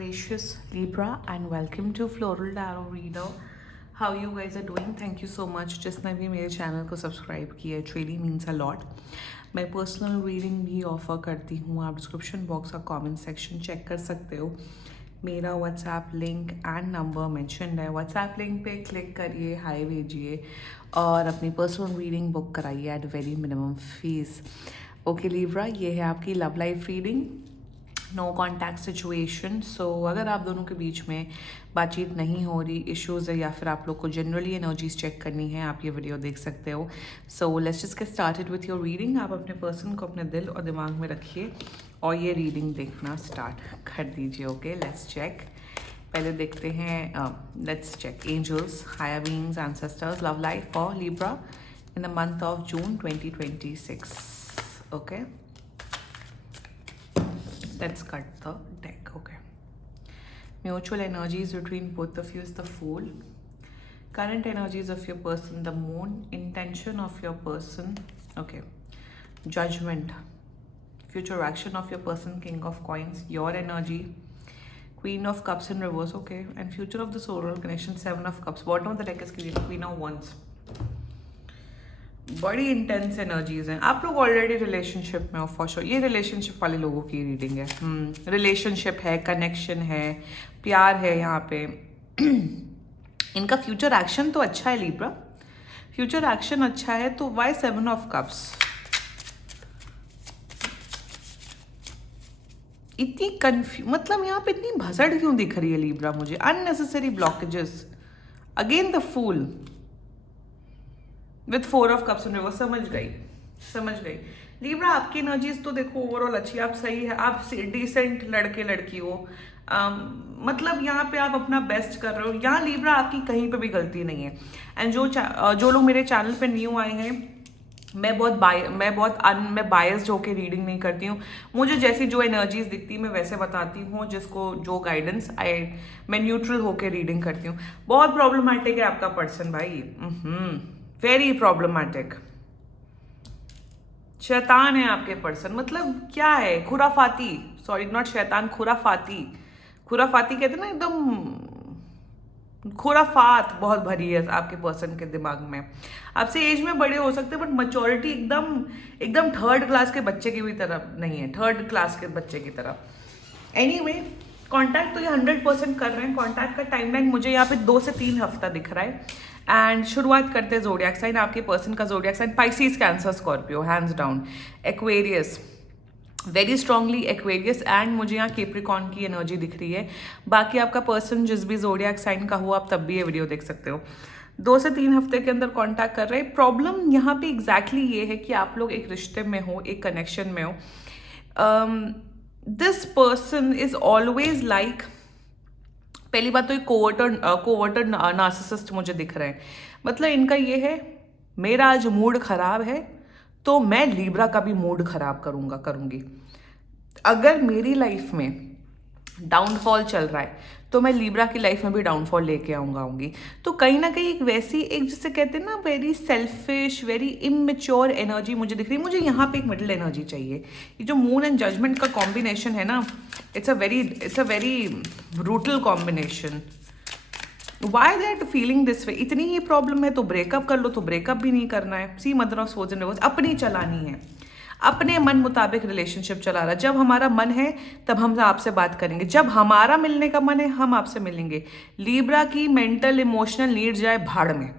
gracious Libra, and welcome to Floral Tarot Reader. How you guys are doing? Thank you so much. जिसने भी मेरे channel को subscribe किया, it really means a lot. मैं personal reading भी offer करती हूँ. आप डिस्क्रिप्शन बॉक्स का कमेंट सेक्शन चेक कर सकते हो. मेरा WhatsApp link and number mention है. व्हाट्सएप लिंक पे क्लिक करिए, हाय भेजिए और अपनी पर्सनल रीडिंग बुक कराइए at very minimum fee. Okay Libra, ये है आपकी love life reading. No contact situation. So अगर आप दोनों के बीच में बातचीत नहीं हो रही, इश्यूज़ है या फिर आप लोग को जनरली एनर्जीज चेक करनी है, आप ये वीडियो देख सकते हो. So let's just get started with your reading. आप अपने पर्सन को अपने दिल और दिमाग में रखिए और ये रीडिंग देखना स्टार्ट कर दीजिए. Okay, let's check. पहले देखते हैं, let's check angels, higher beings, ancestors, love life for Libra in the month of June 2026. Okay, let's cut the deck. Okay, mutual energies between both of you is the Fool. Current energies of your person, the Moon. Intention of your person, okay. Judgment. Future action of your person, King of Coins. Your energy, Queen of Cups in reverse. Okay, and future of the solar connection, Seven of Cups. Bottom of the deck is Queen of Wands. बड़ी intense energies हैं. आप लोग already relationship में हो for sure. ये relationship वाले लोगों की रीडिंग है. रिलेशनशिप है, कनेक्शन है, प्यार है यहाँ पे. इनका फ्यूचर एक्शन तो अच्छा है लिब्रा. फ्यूचर एक्शन अच्छा है तो वाई 7 ऑफ कप्स. इतनी मतलब यहाँ पे इतनी भसड़ क्यों दिख रही है लिब्रा मुझे? Unnecessary blockages. Again the fool with 4 of cups in reverse. समझ गई लिब्रा. आपकी एनर्जीज तो देखो ओवरऑल अच्छी, आप सही है, आप डिसेंट लड़के लड़की हो. मतलब यहाँ पे आप अपना बेस्ट कर रहे हो. यहाँ लिब्रा आपकी कहीं पे भी गलती नहीं है. एंड जो लोग मेरे चैनल पे न्यू आए हैं, मैं बायस्ड होके रीडिंग नहीं करती हूँ. मुझे जैसी जो एनर्जीज दिखती है मैं वैसे बताती हूँ. जिसको जो गाइडेंस मैं न्यूट्रल होके रीडिंग करती हूँ. बहुत प्रॉब्लमैटिक है आपका पर्सन भाई. Very problematic. शैतान है आपके पर्सन. मतलब क्या है, खुराफाती. सॉरी, नॉट शैतान, खुराफाती. खुराफाती कहते हैं ना, एकदम खुराफात बहुत भरी है आपके पर्सन के दिमाग में. आपसे एज में बड़े हो सकते हैं बट मैच्योरिटी एकदम थर्ड क्लास के बच्चे की भी तरह नहीं है. थर्ड क्लास के बच्चे की तरह. एनीवे, कॉन्टैक्ट तो ये 100% कर रहे हैं. कॉन्टैक्ट का टाइमलाइन मुझे यहाँ पे 2 से 3 हफ्ता दिख रहा है. एंड शुरुआत करते हैं जोडियक साइन. आपके पर्सन का zodiac sign Pisces, cancer, Scorpio, hands down. Aquarius, very strongly Aquarius. And मुझे यहाँ केप्रिकॉन की एनर्जी दिख रही है. बाकी आपका पर्सन जिस भी जोडियक साइन का हो, आप तब भी ये वीडियो देख सकते हो. 2 से 3 हफ्ते के अंदर कॉन्टैक्ट कर रहे हैं. प्रॉब्लम यहाँ पे एग्जैक्टली ये है कि आप लोग एक रिश्ते में हो, एक कनेक्शन में हो. This person is always like, पहली बात तो ये कोवर्टर नार्सिसिस्ट मुझे दिख रहे हैं. मतलब इनका ये है, मेरा आज मूड खराब है तो मैं लिब्रा का भी मूड खराब करूंगी. अगर मेरी लाइफ में डाउनफॉल चल रहा है तो मैं लिब्रा की लाइफ में भी डाउनफॉल लेके आऊंगी. तो कहीं ना कहीं एक वैसी, एक जिसे कहते हैं ना, very selfish, very immature energy मुझे दिख रही है. मुझे यहाँ पे एक मिडिल एनर्जी चाहिए. ये जो मून एंड जजमेंट का कॉम्बिनेशन है ना, it's a very brutal combination. Why they are feeling this way? इतनी ही प्रॉब्लम है तो ब्रेकअप कर लो, तो ब्रेकअप भी नहीं करना है. She mother of souls and rivers. अपनी चलानी है, अपने मन मुताबिक रिलेशनशिप चला रहा. जब हमारा मन है तब हम आपसे बात करेंगे. जब हमारा मिलने का मन है हम आपसे मिलेंगे. लिब्रा की मेंटल इमोशनल नीड जाए भाड़ में.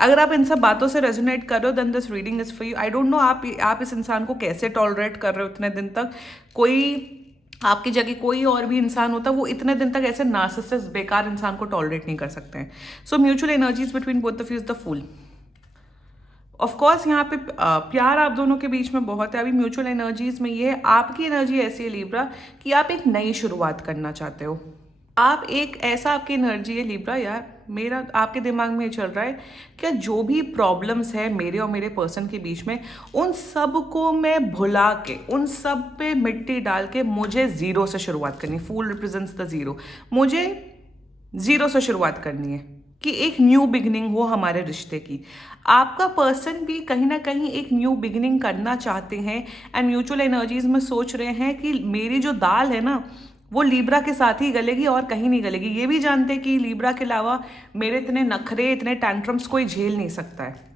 अगर आप इन सब बातों से रेजोनेट कर रहे हो, then this reading is for you. I don't know आप इस इंसान को कैसे टॉलरेट कर रहे हो इतने दिन तक. कोई आपकी जगह कोई और भी इंसान होता, वो इतने दिन तक ऐसे नार्सिसिस्ट बेकार इंसान को टॉलरेट नहीं कर सकते हैं. So mutual energies between both of you is the fool. Of course यहाँ पे प्यार आप दोनों के बीच में बहुत है. अभी म्यूचुअल एनर्जीज में ये है, आपकी एनर्जी ऐसी है लिब्रा कि आप एक नई शुरुआत करना चाहते हो. आप एक ऐसा, आपकी एनर्जी है लिब्रा, यार मेरा आपके दिमाग में ये चल रहा है कि जो भी प्रॉब्लम्स है मेरे और मेरे पर्सन के बीच में, उन सब को मैं भुला के, उन सब पे मिट्टी डाल के मुझे जीरो से शुरुआत करनी. फूल रिप्रेजेंट्स द जीरो. मुझे जीरो से शुरुआत करनी है कि एक न्यू बिगिनिंग हो हमारे रिश्ते की. आपका पर्सन भी कहीं ना कहीं एक न्यू बिगिनिंग करना चाहते हैं. एंड म्यूचुअल एनर्जीज में सोच रहे हैं कि मेरी जो दाल है ना, वो लीब्रा के साथ ही गलेगी और कहीं नहीं गलेगी। ये भी जानते कि लीब्रा के अलावा मेरे इतने नखरे, इतने टैंट्रम्स कोई झेल नहीं सकता है।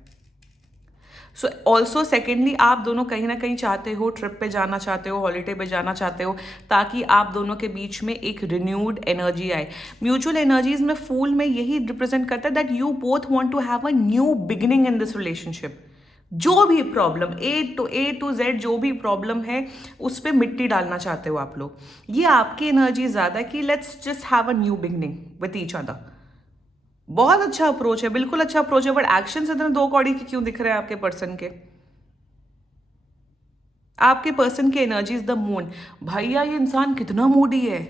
सो ऑल्सो सेकेंडली, आप दोनों कहीं ना कहीं चाहते हो, ट्रिप पे जाना चाहते हो, हॉलीडे पे जाना चाहते हो, ताकि आप दोनों के बीच में एक रिन्यूड एनर्जी आए। म्यूचुअल एनर्जीज में फूल में यही रिप्रेजेंट करता है that you both want to have a new beginning in this relationship. जो भी प्रॉब्लम ए टू जेड जो भी प्रॉब्लम है उस पर मिट्टी डालना चाहते हो आप लोग। ये आपकी एनर्जी ज्यादा है कि let's just have a new beginning with each other. बहुत अच्छा अप्रोच है, बिल्कुल अच्छा अप्रोच है, बट एक्शन इतने दो कौड़ी के क्यों दिख रहे हैं आपके पर्सन के? आपके पर्सन की एनर्जी इज द मून। भैया ये इंसान कितना मूडी है।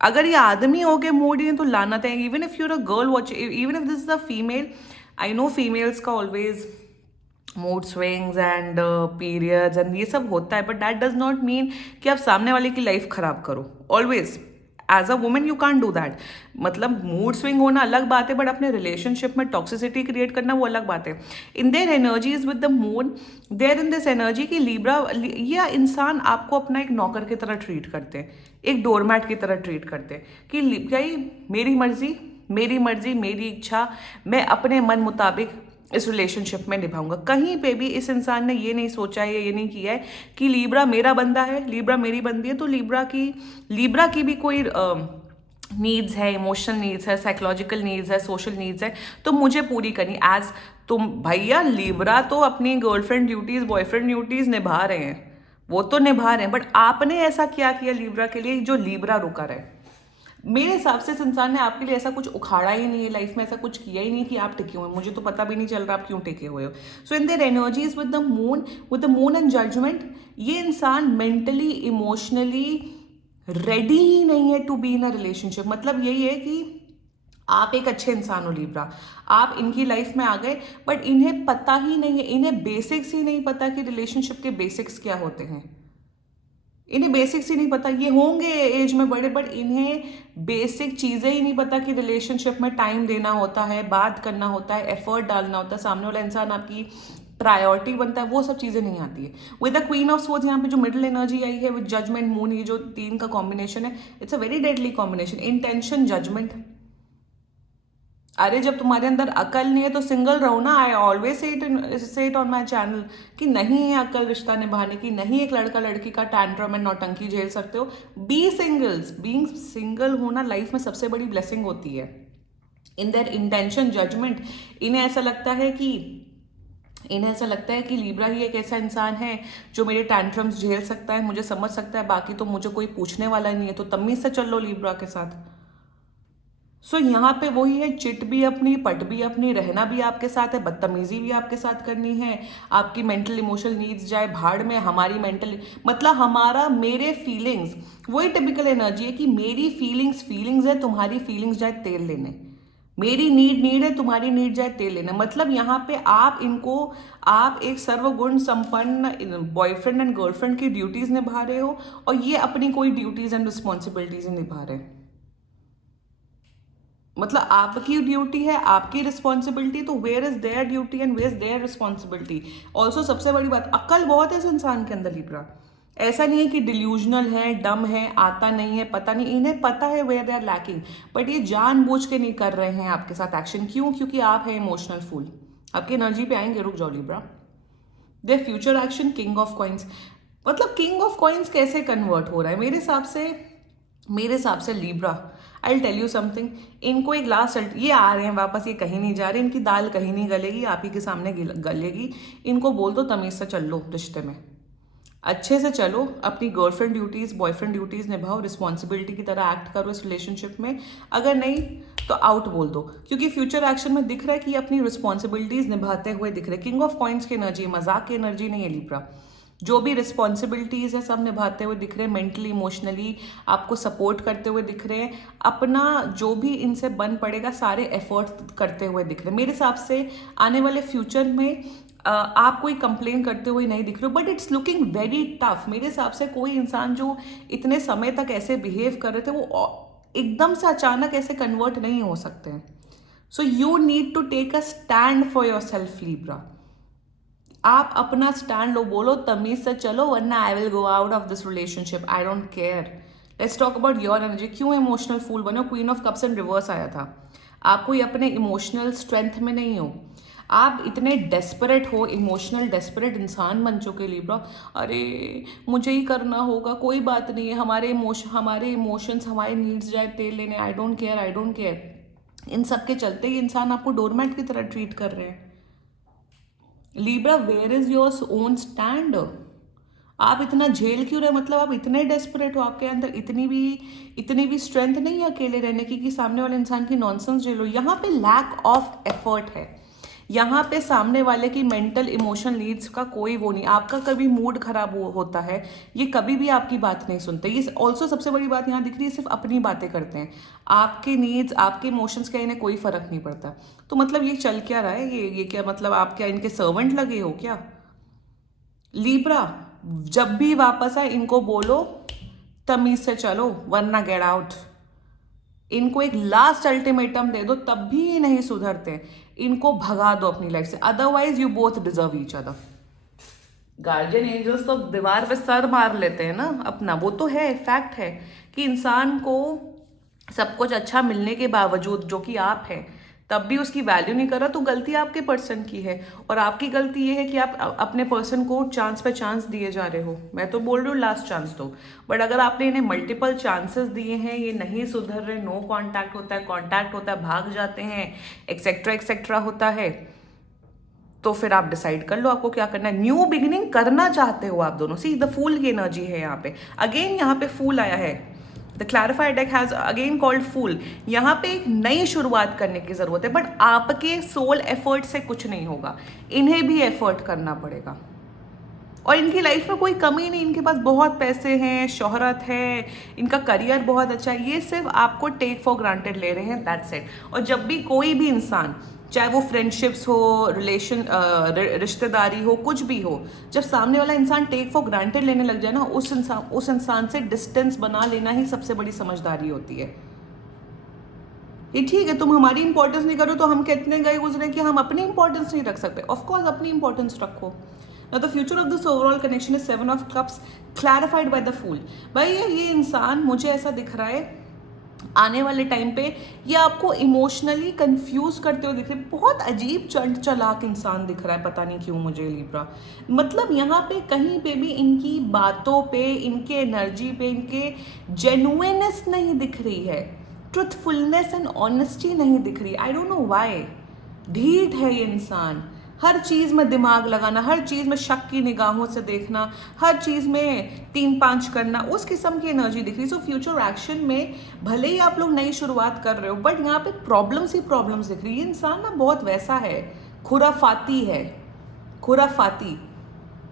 अगर ये आदमी हो गए मूडी है तो लानत है। Even if you're a girl watch, even if this is a female, I know females का always mood swings and periods and ये सब होता है, but that does not mean कि आप सामने वाले की लाइफ खराब करो। Always as a women you can't do that. मतलब मूड स्विंग होना अलग बात है, बट अपने रिलेशनशिप में टॉक्सिसिटी क्रिएट करना वो अलग बात है। In their energies with the moon, there in this energy की लीब्रा, या इंसान आपको अपना एक नौकर की तरह ट्रीट करते हैं, एक डोरमैट की तरह ट्रीट करते हैं कि भाई मेरी मर्जी, मेरी मर्जी, मेरी इच्छा, मैं अपने मन मुताबिक इस रिलेशनशिप में निभाऊंगा। कहीं पे भी इस इंसान ने ये नहीं सोचा है, ये नहीं किया है कि लीब्रा मेरा बंदा है, लीब्रा मेरी बंदी है, तो लीब्रा की भी कोई नीड्स है, इमोशनल नीड्स है, साइकोलॉजिकल नीड्स है, सोशल नीड्स है, तो मुझे पूरी करनी। एज तुम भैया, लीब्रा तो अपनी गर्लफ्रेंड ड्यूटीज, बॉयफ्रेंड ड्यूटीज निभा रहे हैं, वो तो निभा रहे हैं, बट आपने ऐसा क्या किया लीब्रा के लिए जो लीब्रा रुका रहे? मेरे हिसाब से इस इंसान ने आपके लिए ऐसा कुछ उखाड़ा ही नहीं है लाइफ में, ऐसा कुछ किया ही नहीं कि आप टिके हुए। मुझे तो पता भी नहीं चल रहा आप क्यों टिके हुए हो। So in their energies with the moon and judgement, ये इंसान मेंटली, इमोशनली रेडी ही नहीं है to be in a relationship. मतलब यही है कि आप एक अच्छे इंसान हो लीब्रा, आप इनकी लाइफ में आ गए, बट इन्हें पता ही नहीं है, इन्हें बेसिक्स ही नहीं पता कि रिलेशनशिप के बेसिक्स क्या होते हैं। इन्हें बेसिक्स ही नहीं पता। ये होंगे एज में बड़े, बट इन्हें बेसिक चीज़ें ही नहीं पता कि रिलेशनशिप में टाइम देना होता है, बात करना होता है, एफर्ट डालना होता है, सामने वाला इंसान आपकी प्रायोरिटी बनता है, वो सब चीज़ें नहीं आती है। With the queen of swords, यहाँ पे जो मिडिल एनर्जी आई है विद जजमेंट मून, ये जो तीन का कॉम्बिनेशन है, it's a very deadly combination. Intention, judgement. अरे जब तुम्हारे अंदर अकल नहीं है तो सिंगल रहो ना। I always say it on my channel कि नहीं है अकल रिश्ता निभाने की, नहीं एक लड़का लड़की का टैंट्रम एंड नौटंकी झेल सकते हो, बी सिंगल्स। बीइंग सिंगल होना लाइफ में सबसे बड़ी ब्लेसिंग होती है। इन देयर इंटेंशन, जजमेंट, इन्हें ऐसा लगता है कि लीब्रा ही एक ऐसा इंसान है जो मेरे टैंट्रम्स झेल सकता है, मुझे समझ सकता है, बाकी तो मुझे कोई पूछने वाला नहीं है, तो तमीज से चल लो लीब्रा के साथ। सो यहाँ पे वही है, चिट भी अपनी, पट भी अपनी, रहना भी आपके साथ है, बदतमीजी भी आपके साथ करनी है। आपकी मेंटल इमोशनल नीड्स जाए भाड़ में, हमारी मेंटल, मतलब हमारा, मेरे फीलिंग्स, वही टिपिकल एनर्जी है कि मेरी फीलिंग्स है, तुम्हारी फीलिंग्स जाए तेल लेने, मेरी नीड है, तुम्हारी नीड जाए तेल लेने। मतलब यहाँ पे आप एक सर्वगुण संपन्न बॉयफ्रेंड एंड गर्लफ्रेंड की ड्यूटीज निभा रहे हो, और ये अपनी कोई ड्यूटीज एंड रिस्पॉन्सिबिलिटीज निभा रहे हैं। मतलब आपकी ड्यूटी है, आपकी रिस्पॉन्सिबिलिटी, तो where is their duty and where is their responsibility. Also सबसे बड़ी बात, अकल बहुत है इस इंसान के अंदर लीब्रा। ऐसा नहीं है कि डिल्यूजनल है, डम है, आता नहीं है, पता नहीं, इन्हें पता है where they are lacking, but ये जानबूझ के नहीं कर रहे हैं आपके साथ एक्शन। क्यों? क्योंकि आप है इमोशनल फूल। आपकी एनर्जी पे आएंगे, रुक जाओ Libra. The future action, king of coins. मतलब किंग ऑफ कॉइन्स कैसे कन्वर्ट हो रहा है मेरे हिसाब से Libra, I tell you something, इनको एक लास्ट, ये आ रहे हैं वापस, ये कहीं नहीं जा रहे, इनकी दाल कहीं नहीं गलेगी, आप ही के सामने गलेगी। इनको बोल दो तमीज से चल लो, रिश्ते में अच्छे से चलो, अपनी गर्लफ्रेंड ड्यूटीज, बॉयफ्रेंड ड्यूटीज निभाओ, रिस्पॉन्सिबिलिटी की तरह एक्ट करो इस रिलेशनशिप में। अगर नहीं तो आउट बोल दो, क्योंकि फ्यूचर एक्शन में दिख रहा है कि अपनी रिस्पॉन्सिबिलिटीज निभाते हुए दिख रहे। किंग ऑफ कॉइन्स की एनर्जी, मजाक की एनर्जी नहीं है लीब्रा। जो भी रिस्पॉन्सिबिलिटीज है सब निभाते हुए दिख रहे हैं, मेंटली, इमोशनली आपको सपोर्ट करते हुए दिख रहे हैं, अपना जो भी इनसे बन पड़ेगा सारे एफर्ट करते हुए दिख रहे हैं। मेरे हिसाब से आने वाले फ्यूचर में आप कोई कंप्लेन करते हुए नहीं दिख रहे हो, but it's looking very tough. मेरे हिसाब से कोई इंसान जो इतने समय तक ऐसे बिहेव कर रहे थे, वो एकदम से अचानक ऐसे कन्वर्ट नहीं हो सकते हैं। So you need to take a stand for yourself Libra. आप अपना स्टैंड लो, बोलो तमीज से चलो, वरना I will go out of this relationship, I don't care. Let's talk about your energy. क्यों इमोशनल फूल बने हो? Queen of cups in reverse आया था। आप कोई अपने इमोशनल स्ट्रेंथ में नहीं हो, आप इतने डेस्परेट हो, इमोशनल डेस्परेट इंसान बन चुके लिब्रा। अरे मुझे ही करना होगा, कोई बात नहीं है, हमारे इमोशंस हमारे नीड्स जाए तेल लेने, I don't care, I don't care. इन सब के चलते ही इंसान आपको डोरमैट की तरह ट्रीट कर रहे हैं। Libra, where is your own stand? आप इतना झेल क्यों रहे? मतलब आप इतने डेस्परेट हो, आपके अंदर इतनी भी स्ट्रेंथ नहीं है अकेले रहने की कि सामने वाले इंसान की नॉनसेंस झेलो। यहाँ पे लैक ऑफ एफर्ट है, यहाँ पे सामने वाले की मेंटल इमोशनल नीड्स का कोई वो नहीं। आपका कभी मूड खराब होता है, ये कभी भी आपकी बात नहीं सुनते। ये ऑल्सो सबसे बड़ी बात यहाँ दिख रही है, सिर्फ अपनी बातें करते हैं। आपके नीड्स, आपके इमोशंस का इन्हें कोई फर्क नहीं पड़ता। तो मतलब ये चल क्या रहा है? ये क्या मतलब, आप क्या इनके सर्वेंट लगे हो क्या? लीब्रा, जब भी वापस आए इनको बोलो तमीज से चलो, वरना गेट आउट। इनको एक लास्ट अल्टीमेटम दे दो, तब भी ये नहीं सुधरते। इनको भगा दो अपनी लाइफ से, otherwise you both deserve each other. Guardian angels तो दीवार पे सर मार लेते हैं ना अपना, वो तो है, फैक्ट है कि इंसान को सब कुछ अच्छा मिलने के बावजूद, जो कि आप हैं, तब भी उसकी वैल्यू नहीं कर रहा, तो गलती आपके पर्सन की है। और आपकी गलती ये है कि आप अपने पर्सन को चांस पे चांस दिए जा रहे हो। मैं तो बोल रही हूँ लास्ट चांस दो, बट अगर आपने इन्हें मल्टीपल चांसेस दिए हैं, ये नहीं सुधर रहे, नो कॉन्टैक्ट होता है, कॉन्टैक्ट होता है भाग जाते हैं, एक्सेट्रा एक्सेट्रा होता है, तो फिर आप डिसाइड कर लो आपको क्या करना है। न्यू बिगिनिंग करना चाहते हो आप दोनों। सी, द फूल की एनर्जी है यहाँ पे। अगेन यहाँ पे फूल आया है। The clarified deck has again called fool. यहाँ पे एक नई शुरुआत करने की जरूरत है, बट आपके सोल एफर्ट से कुछ नहीं होगा, इन्हें भी एफर्ट करना पड़ेगा। और इनकी लाइफ में कोई कमी नहीं, इनके पास बहुत पैसे हैं, शोहरत है, इनका करियर बहुत अच्छा है, ये सिर्फ आपको टेक फॉर ग्रांटेड ले रहे हैं, दैट्स इट। और जब भी कोई भी इंसान, चाहे वो फ्रेंडशिप्स हो, रिश्तेदारी हो, कुछ भी हो, जब सामने वाला इंसान टेक फॉर ग्रांटेड लेने लग जाए ना, उस इंसान से डिस्टेंस बना लेना ही सबसे बड़ी समझदारी होती है। ये ठीक है, तुम हमारी इंपॉर्टेंस नहीं करो, तो हम कितने गए गुजरे कि हम अपनी इंपॉर्टेंस नहीं रख सकते? ऑफकोर्स अपनी इंपॉर्टेंस रखो। Now the future of this overall connection is 7 of Cups clarified by the Fool। भाई ये इंसान मुझे ऐसा दिख रहा है आने वाले टाइम पे ये आपको इमोशनली कंफ्यूज करते हुए दिख रहे, बहुत अजीब चालाक इंसान दिख रहा है, पता नहीं क्यों मुझे लिब्रा। मतलब यहाँ पे कहीं पे भी इनकी बातों पे, इनके एनर्जी पे, इनके जेन्युइननेस नहीं दिख रही है, ट्रुथफुलनेस एंड ऑनेस्टी नहीं दिख रही। आई डोंट नो व्हाई। ढीठ है ये इंसान, हर चीज़ में दिमाग लगाना, हर चीज़ में शक की निगाहों से देखना, हर चीज़ में 3-5 करना, उस किस्म की एनर्जी दिख रही। सो फ्यूचर एक्शन में भले ही आप लोग नई शुरुआत कर रहे हो, बट यहाँ पे प्रॉब्लम्स ही प्रॉब्लम्स दिख रही है। ये इंसान ना बहुत वैसा है, खुराफाती है, खुराफाती,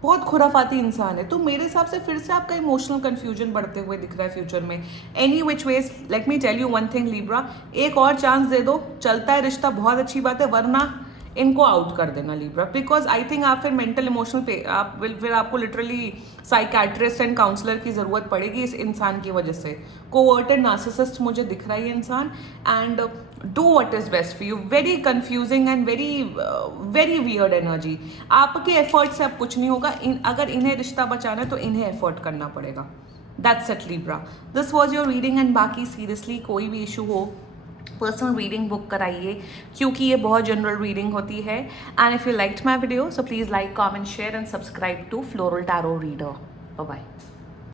बहुत खुराफाती इंसान है। तो मेरे हिसाब से फिर से आपका इमोशनल कंफ्यूजन बढ़ते हुए दिख रहा है फ्यूचर में। Any which ways, let me tell you one thing Libra, एक और चांस दे दो, चलता है रिश्ता बहुत अच्छी बात है, वरना इनको आउट कर देना लिब्रा। बिकॉज आई थिंक आप फिर मेंटल इमोशनल पे फिर आपको लिटरली साइकैट्रिस्ट एंड काउंसलर की ज़रूरत पड़ेगी इस इंसान की वजह से। कोवर्टेड नार्सिसिस्ट मुझे दिख रहा है ये इंसान, and do what is best for you. Very confusing and very weird energy. आपके एफर्ट से अब कुछ नहीं होगा, अगर इन्हें रिश्ता बचाना है तो इन्हें एफर्ट करना पड़ेगा। That's it Libra, this was your reading. And बाकी सीरियसली कोई भी इशू हो, पर्सनल रीडिंग बुक कराइए, क्योंकि ये बहुत जनरल रीडिंग होती है। And if you liked my video, so please like, comment, share and subscribe to floral tarot reader. Bye bye.